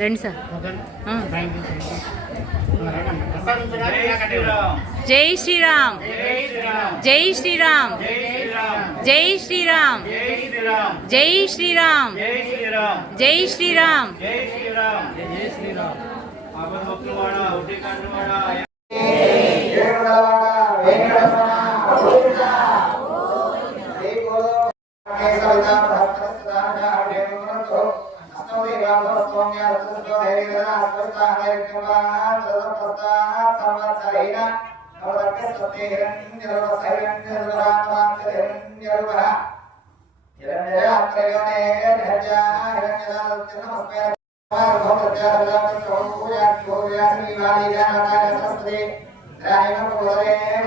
రండి sir. Thank you జై శ్రీరామ్ జై శ్రీరామ్ జై శ్రీరామ్ జై శ్రీరామ్ జై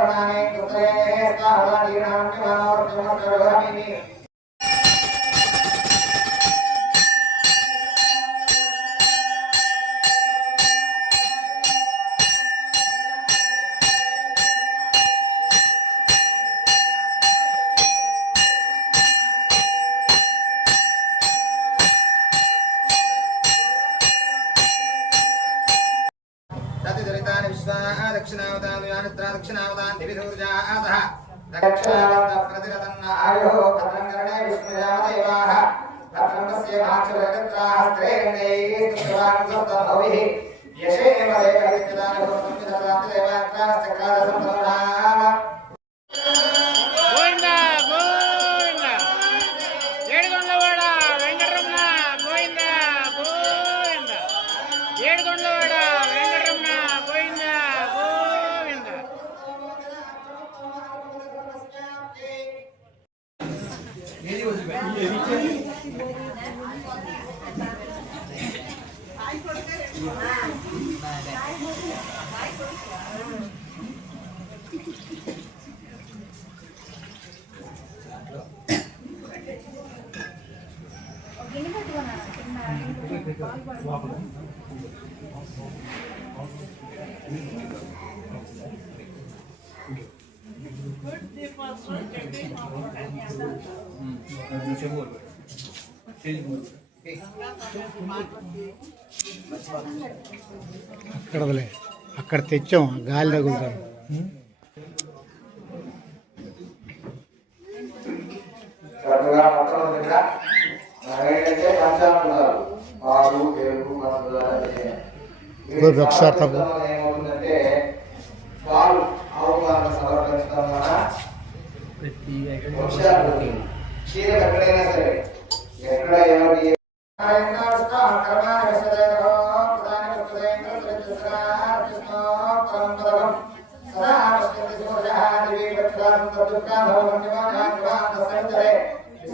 ृणानि पुत्रे स्वाहा जीर्णान्यमानोर्जमकरोमि विश्वा दक्षिणावतानि यानित्रा दक्षिणावतान् दिविधूर्जातः दक्षिणावतः प्रतिरतन्न आयुः भद्रं करणे विष्णुजामदेवाः भद्रं तस्य माक्षरगत्राः स्त्रेरण्यैः कृतवान् सप्तभविः यशेव देवहितदानि भवतं विददाति అక్కడ అక్కడ తెచ్చాం గాలి తగులుతాం. చక్కగా మొత్తం కింద ఏంటంటే గురు ఒకసారి తప్పు. ఏమవుతుందంటే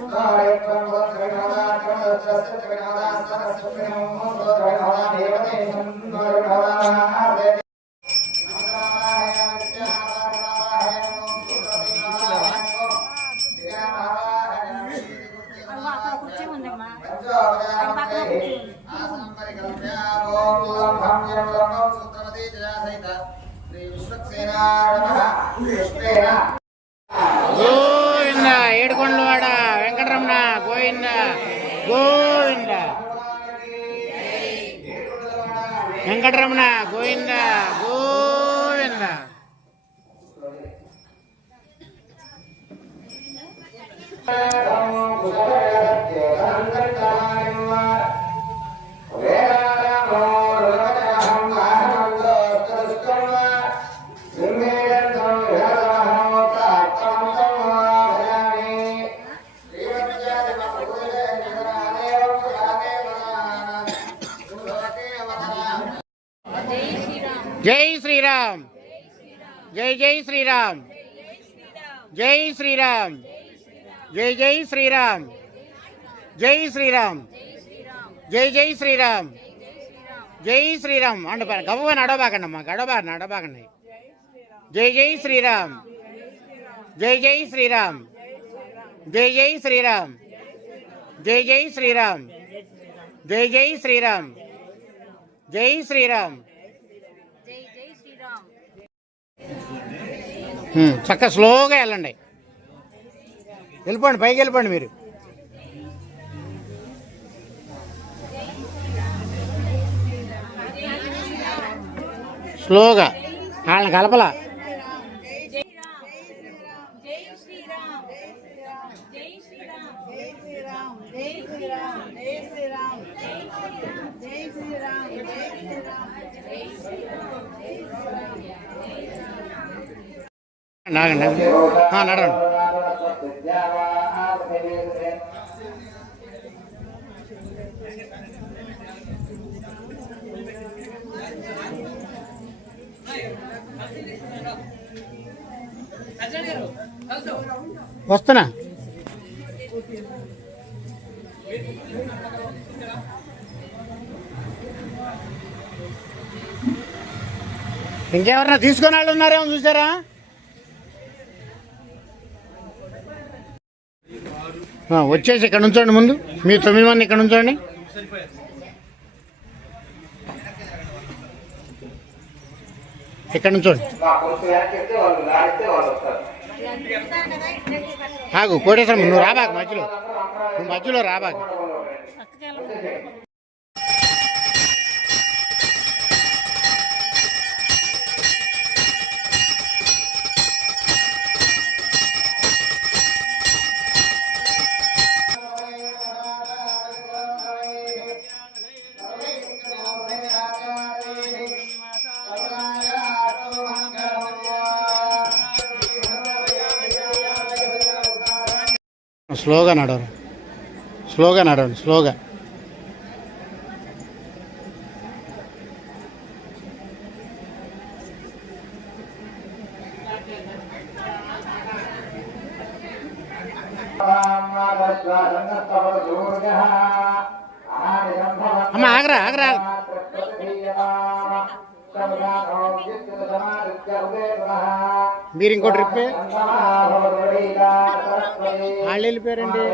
పాలు అవగాహన సమర్పించడం వల్ల వృక్షాలు క్షీరం ఎక్కడైనా సరే ఎక్కడ ఎవరి దేవతే గోవింద ఏడుకొండలవాడ వెంకటరమణ గోవింద గోవింద వెంకటరమణ గోవింద జై శ్రీరామ్ జై జై శ్రీరామ్ జై శ్రీరామ్ జై జై శ్రీరామ్ జై శ్రీరామ్ జై జై శ్రీరామ్ జై శ్రీరామ్ అండ్ గవ్వ నడవబాకండి అమ్మా గడబా నడబాకండి జై జై శ్రీరామ్ జై జై శ్రీరామ్ జై జై శ్రీరామ్ జై జై శ్రీరామ్ జై జై శ్రీరామ్ జై శ్రీరామ్ చక్కగా స్లోగా వెళ్ళండి. వెళ్ళిపోండి పైకి వెళ్ళిపోండి మీరు. స్లోగా. వాళ్ళని కలపలా. ఆగండి నడవండి. వస్తున్నా. ఇంకెవరన్నా తీసుకునే వాళ్ళు ఉన్నారేమో చూసారా? వచ్చేసి ఇక్కడ ఉంచండి ముందు. మీ తొమ్మిది మంది ఇక్కడ ఉంచండి ఇక్కడ ఉంచండి ఆగు కోటేశ్వరం నువ్వు రాబాకు మధ్యలో. నువ్వు మధ్యలో రాబాకు. స్లోగా నడవరు? స్లోగా నడవండి స్లోగా. మీరు ఇంకో ట్రిప్ వాళ్ళు వెళ్ళిపోయారండి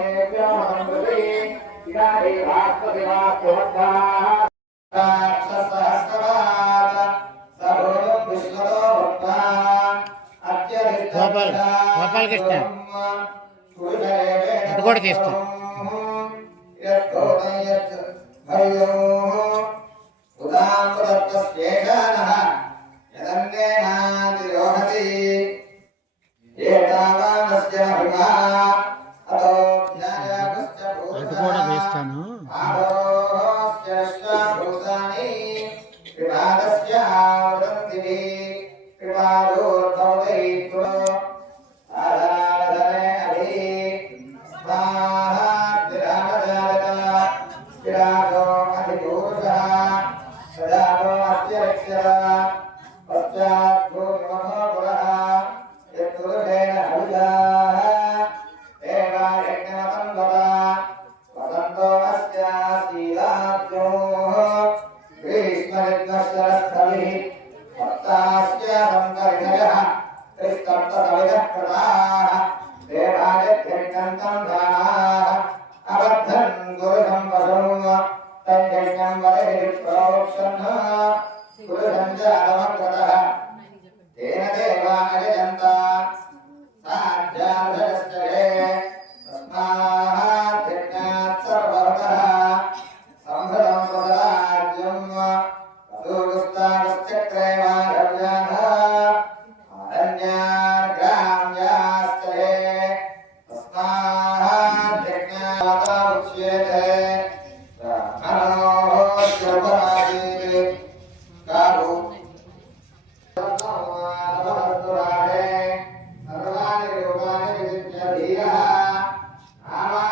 గోపాల్ గోపాల్ కృష్ణ. అటు కూడా తీస్తా భక్తాస్య సంకరిణయః త్రిస్తప్తకవిదః All right.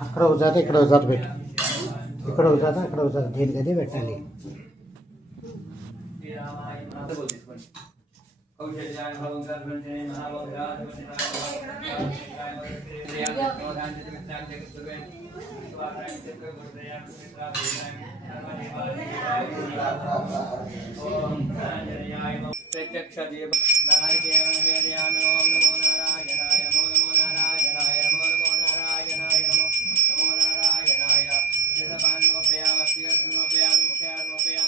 اخروزہ خروزہ خڑوجہ تو خروزہ جیلے بیٹا لی چکش دے ناگدیا نم نمو نارا نائ نمو نمو نارا نائ نمو نم نارا نم نمو نارا نایامیاں نوپیاں مخانوپیاں نوپیا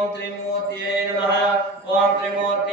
ॐ त्रिमूर्त्यै नमः ॐ त्रिमूर्ति